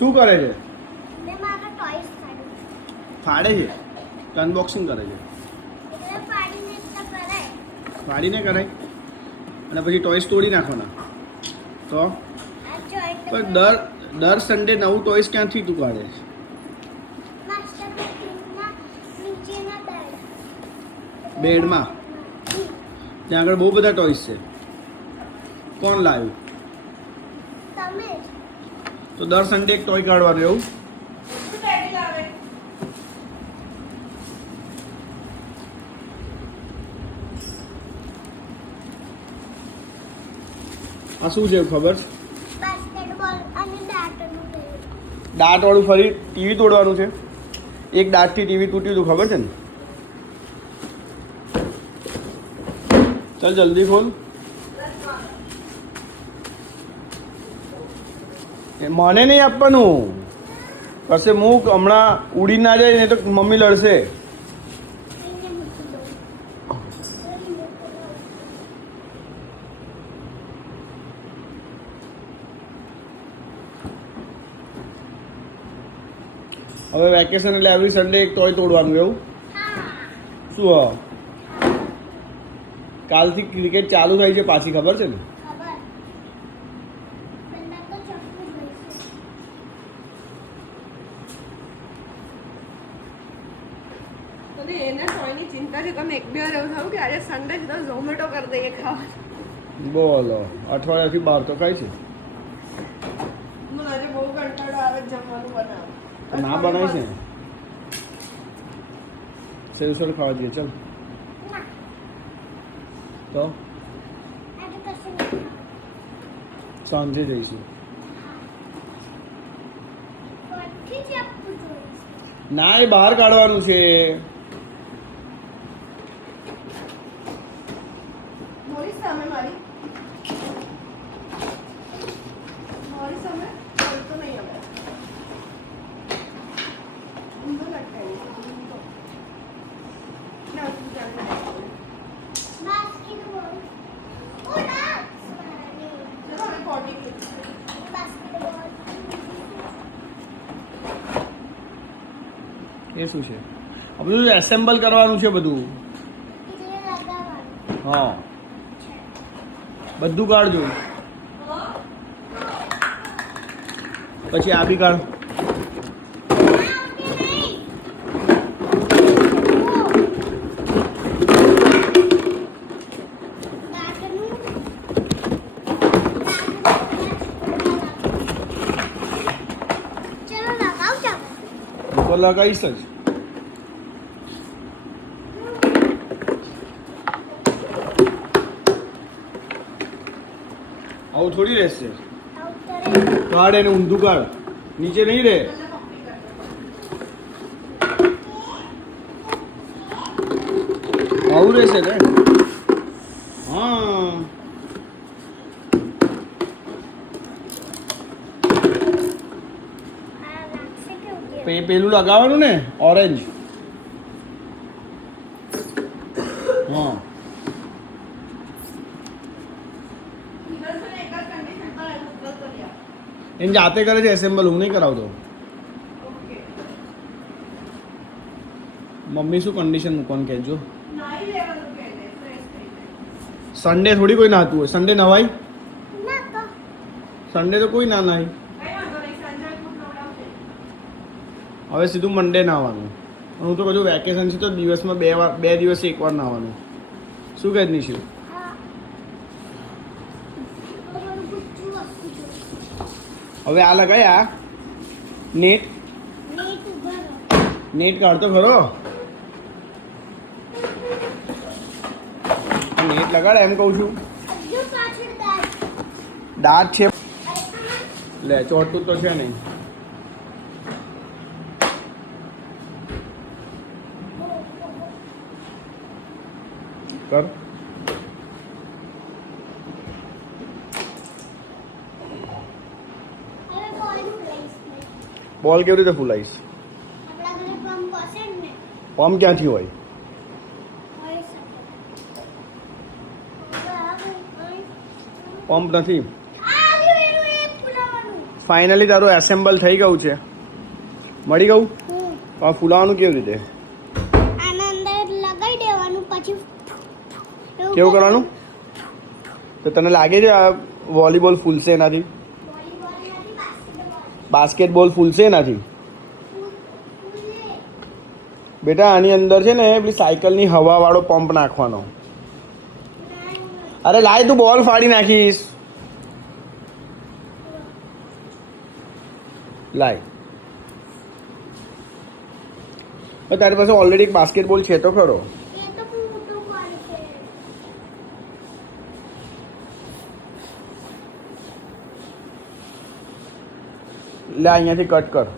શું કરે છે? મેં મારા ટોયસ ફાડે છે, અનબોક્સિંગ કરે છે. એટલે પાડીને તો કરાય. ફાડીને કરાય અને પછી ટોયસ તોડી નાખવાના. તો આ જો એટલે પણ દર સન્ડે નવું ટોયસ ક્યાંથી તું કાઢે છે? માસ્ટર બેડરૂમના નીચેના બેડમાં ત્યાં આગળ બહુ બધા ટોયસ છે. કોણ લાવ્યું? તમે તો દર સન્ડે એક ટોય કાઢવાનું એવું? આ શું છે ખબર? બાસ્કેટબોલ અને દાટનું પેલું. દાંત વાળું ફરી ટીવી તોડવાનું છે. એક દાંતથી ટીવી તૂટ્યું હતું ખબર છે ને? ચાલ જલ્દી ખોલ. મને નહીં આપવાનું. કશે મૂક, હમણાં ઉડી ના જાય ને તો મમ્મી લડશે. એને મૂકી દો. હવે વેકેશન એટલે એવરી સન્ડે એક ટોય તોડવાનું એવું? હા. શું હા? કાલથી ક્રિકેટ ચાલુ થઈ છે પાછી, ખબર છે ને? ખબર. બંને તો ચોખ્ખું જોઈશે. તો એના ટોયની ચિંતા છે. તમે એક બે વાર એવું થયું કે આજે સન્ડે છે તો ઝોમેટો કરી દઈએ ખાવા. બોલો, અઠવાડિયાથી બહાર તો ખાય છે. મને આજે બહુ કંટાળો આવે જમવાનું બનાવ. તો ના બનાય છે ને? સેવસળ ખાવા દઈએ ચાલ. ના, તો આજે કશું નહીં. સાંજે જઈશું. કોઠી જ આપવું જોઈશે. ના, એ બહાર કાઢવાનું છે. મોરી સામે મારી સામે બોલતો નહીં હવે. ઊંધો લટકાવી ઊંધો. ના તું ચાલે. બાસ્કેટબોલ. ઓ ના. ચલો હવે પોટી કરીએ. બાસ્કેટબોલ. એ શું છે? આ બધું એસેમ્બલ કરવાનું છે બધું. એટલે લગાવવાનું હા, છે. બધું કાઢજો. પછી આ બી કાઢ. ના, આવતી નહીં. દાટનું. ચલો લગાવ ચાલો. હું તો લગાવીશ જ. આવું થોડી રહેશે. કાઢ એને ઊંધું કાઢ, નીચે નહીં રહે. આવું રહેશે ને? હા, પેલું લગાવવાનું ને ઓરેન્જ. હા, એને જાતે કરે છે એસેમ્બલ, હું નહીં કરાવતો. મમ્મી શું કન્ડિશન મૂકવાનું કહેજો. સન્ડે થોડી કોઈ નાતું હોય. સન્ડે નવાય? ના તો સન્ડે તો કોઈ ના નાય. હવે સીધું મંડે નાવાનું. હું તો કહેજો વેકેશન છે તો દિવસમાં 2 દિવસે એકવાર નાવાનું. શું કહે નિશુ? હા. તમારું બધું વસ્તુ જોઈશે. હવે આ લગાયા નેટ. નેટ ઉભા રહો. નેટ કાઢતો ખરો. નેટ લગાડ એમ કહું છું. હજુ પાછળ દાટ. દાંત છે. લે ચોટતું તો છે નહીં. કર. હવે બોલ ફૂલાઈશ નહીં. બોલ કેવી રીતે ફૂલાઈશ? આપણા ઘરે પંપ હશે ને? પંપ ક્યાંથી હોય? હોય શકે. હવે આ ભાઈ, પંપ નથી. આ આવ્યું એનું એ ફૂલાવાનું. ફાઇનલી તારું એસેમ્બલ થઈ ગયું છે, મળી ગયું. હમ. પણ ફૂલાવાનું કેવી રીતે, આના અંદર લગાઈ દેવાનું પછી એવું કેવું કરવાનું? તો તને લાગે છે આ વોલીબોલ ફૂલશે એનાથી? વોલીબોલ નથી, બાસ્કેટબોલ. બાસ્કેટબોલ ફૂલશે એનાથી? ફૂલે. બેટા આની અંદર છે ને પેલી સાયકલની હવાવાળો પંપ નાખવાનો. અરે લાય, તું બોલ ફાડી નાખીશ. લાય. તારી પાસે ઓલરેડી એક બાસ્કેટબોલ છે તો ખરો. એ તો મોટું બોલ છે. લે અહીંયાથી કટ કર.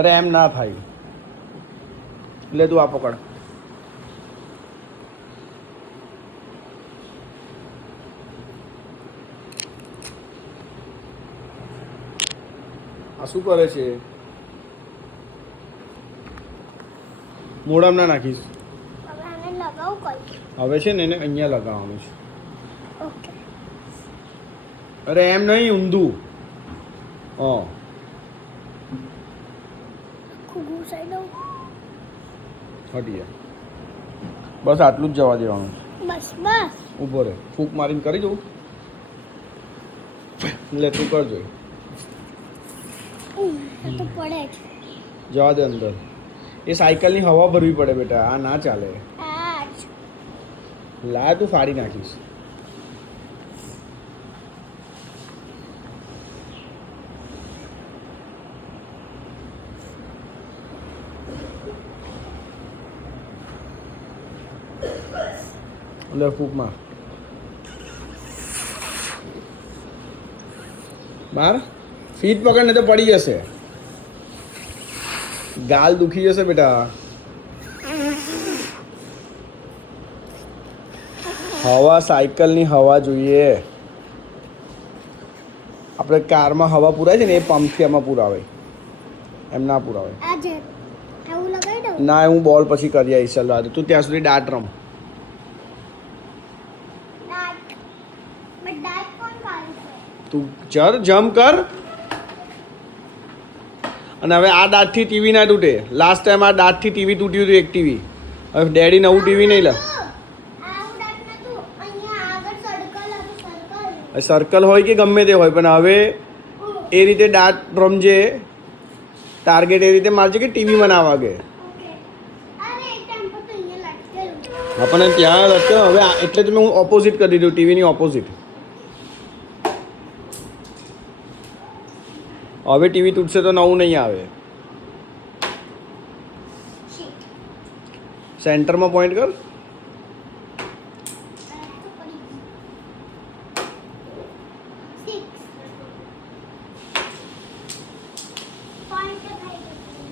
અરે એમ ના થાય. લે તું આ પકડ. આ શું કરે છે? મોઢામાં ના નાખીશ. હવે આને લગાવું કઈ? હવે છે ને એને અહીંયા લગાવવાનું છે. ઓકે. અરે એમ નહીં, ઊંધું. હા, ખૂબ ઘૂસાઈ દઉં. હટી જા. બસ આટલું જ જવા દેવાનું છે. બસ બસ. ઊભો રહે, ફૂંક મારીને કરી દઉં. લે તું કરજો. એ તો પડે જ. જવા દે અંદર. એ સાયકલની હવા ભરવી પડે બેટા, આ ના ચાલે. આ જ. લા તું ફાડી નાખીશ. લે ફૂંકમાં માર. ફીટ પકડ ને તો પડી જશે. ગાલ દુખી જશે બેટા. હવા, સાયકલની હવા જોઈએ. આપણે કારમાં હવા પુરાય છે ને એ પંપથી આમાં પુરાવે, એમ ના પુરાવે. આ જે આવું લગાઈ દઉં. ના, હું બોલ પછી કરી આવીશ. ચાલ તું ત્યાં સુધી દાટ રમ. દાટ. બટ દાટ કોણ કાઢશે? તું ચર જમ્પ કર. અને હવે આ દાંતથી ટીવી ના તૂટે. લાસ્ટ ટાઈમ આ દાંતથી ટીવી તૂટ્યું હતું, એક ટીવી. હવે ડેડી નવું ટીવી નહીં લે. આવું દાટ નતું. અહીંયા આગળ સર્કલ હતું, સર્કલ. સર્કલ હોય કે ગમે તે હોય, પણ હવે એ રીતે દાંત રમજે. ટાર્ગેટ એ રીતે મારજે કે ટીવીમાં ના વાગે. ઓકે. અરે એક ટાઈમ પર તો અહીંયા લટકેલું. આપણને ત્યાં લટકે. હવે એટલે જ મેં હું ઓપોઝિટ કરી દીધું, ટીવીની ઓપોઝિટ. હવે ટીવી તૂટશે તો નવું નહીં આવે. શીટ. સેન્ટરમાં પોઈન્ટ કર. આ તો પડી ગયું. 6. પોઈન્ટ થઈ ગયું.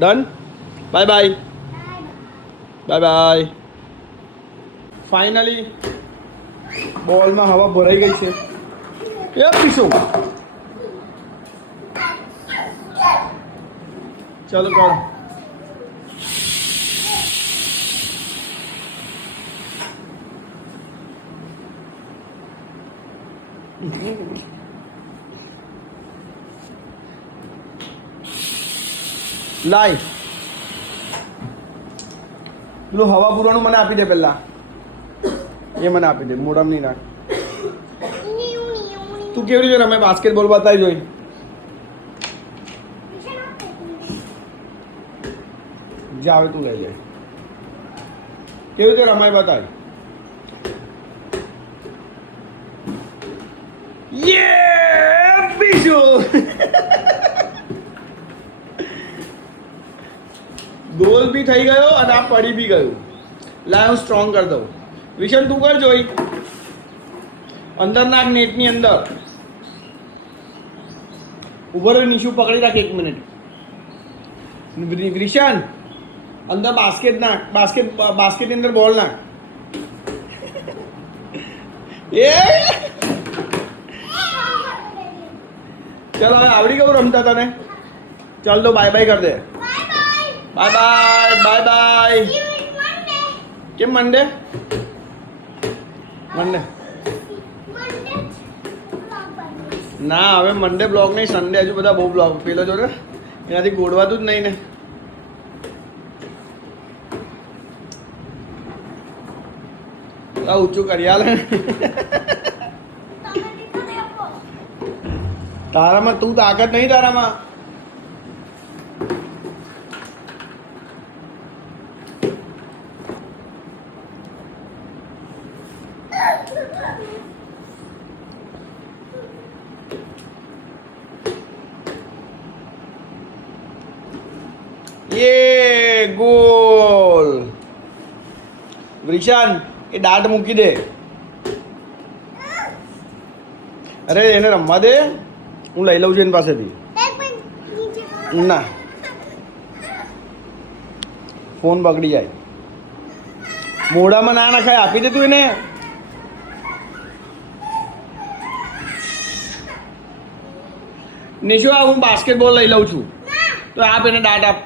Done. By bye. Bye by. Finally બોલમાં હવા ભરાઈ ગઈ છે. એ પીશો. ચાલો કર. લાય. પેલું હવા પૂરવાનું મને આપી દે પહેલા. એ મને આપી દે, મોઢામાં નહીં નાખ. તું કેવી રીતે રમે બાસ્કેટબોલ બતાવી જોઈ. જે આવે તું લઈ જાય. કેવી રીતે રમાય બતાવી. યે બીજુ. ગોલ બી થઈ ગયો અને આ પડી બી ગયું. લાય હું સ્ટ્રોંગ કરી દઉં. વિશન તું કર જોઈ. અંદર નાખ, નેટની અંદર. ઉભો રહી, નીચું પકડી રાખ 1 મિનિટ. વિશાન અંદર બાસ્કેટ નાખ. બાસ્કેટની અંદર બોલ નાખ. એ ચાલો હવે આવડી ગયું રમતા તને. ચાલ તો બાય બાય કર દે. Bye bye. Bye bye. Bye bye. See you in Monday. કેમ મંડે મંડે મંડે બ્લોગ બનાવીશ. ના હવે મંડે બ્લોગ નહીં, સન્ડે હજુ બધા બહુ બ્લોગ પેલો જો ને એનાથી ગોળવાતું જ નહીં ને. આ ઊંચું કરી આલે તમે દીકરો આપો. તારામાં તું તાકાત નહીં તારામાં. યે ગોલ. વિશાન એ દાટ મૂકી દે. અરે એને રમવા દે, હું લઈ લઉં છું એની પાસેથી. એક મિનિટ નીચે કરો. ના, ફોન બગડી જાય. મોઢામાં ના નખાય, આપી દે તું એને. નિશુ આ હું બાસ્કેટબોલ લઈ લઉં છું, તો આપ એને દાટ આપ.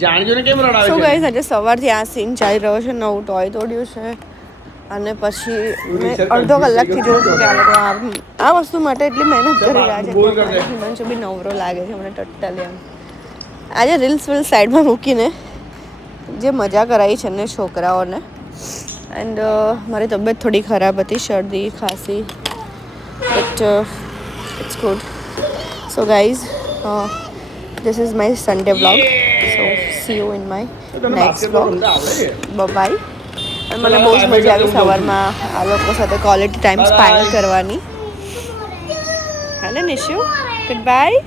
જાણજો ને કેમ રડાવે શું છે. ગાઈસ આજે સવારથી આ સીન ચાલી રહ્યો છે. નવું ટોય તોડ્યું છે અને પછી મેં અડધો કલાકથી જોઉં છું કે આ લોકો આ વસ્તુ માટે એટલી મહેનત કરી રહ્યા છે. બોલ કર દે. હિમાંશુ બી નવરો લાગે છે મને ટોટલી એમ. આજે રીલ્સ વિલ સાઈડમાં મૂકીને જે મજા કરાવી છે ને છોકરાઓને. એન્ડ મારી તબિયત થોડી ખરાબ હતી, શરદી ખાંસી, but it's good. So guys this is my Sunday vlog. So see you in my તો તને next બાસ્કેટબોલ vlog. રમતા આવડે છે? Bye. અને મને બહુ જ મજા આવી સવારમાં આ લોકો સાથે ક્વોલિટી ટાઈમ સ્પેન્ડ કરવાની. હા ને નિશુ, ગુડ બાય.